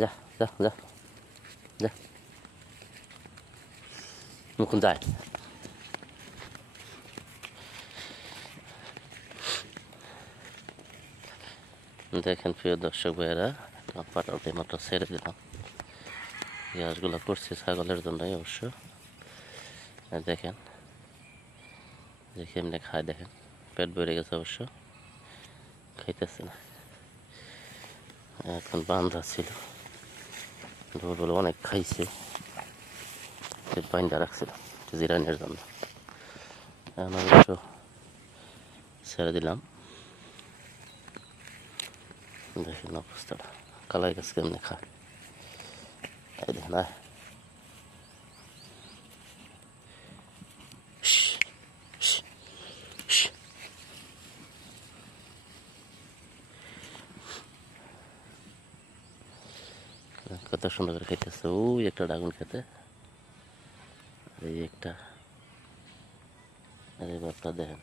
যা যা যা যা মুকুন যায়। দেখেন প্রিয় দর্শক ভাইয়েরা, পাটাতে মাত্র ছেড়ে দিলাম। ঘাসগুলো করছি ছাগলের জন্যই অবশ্য। দেখেন যে কেমনে খায়, দেখেন পেট ভরে গেছে অবশ্য, খাইতেছে না। এখন বান্ধা ছিল, দুপুরবেলা অনেক খাইছে, বাইন্দা রাখছিল জিরানের জন্য। এখন অবশ্য ছেড়ে দিলাম। দেখেন অবস্থাটা, কালাই গাছ কেমনে খায়, এই দেখেন। কত সুন্দর করে খাইতেছে। ওই একটা ড্রাগন খেতে, এই একটা, আরে বাপটা দেখেন।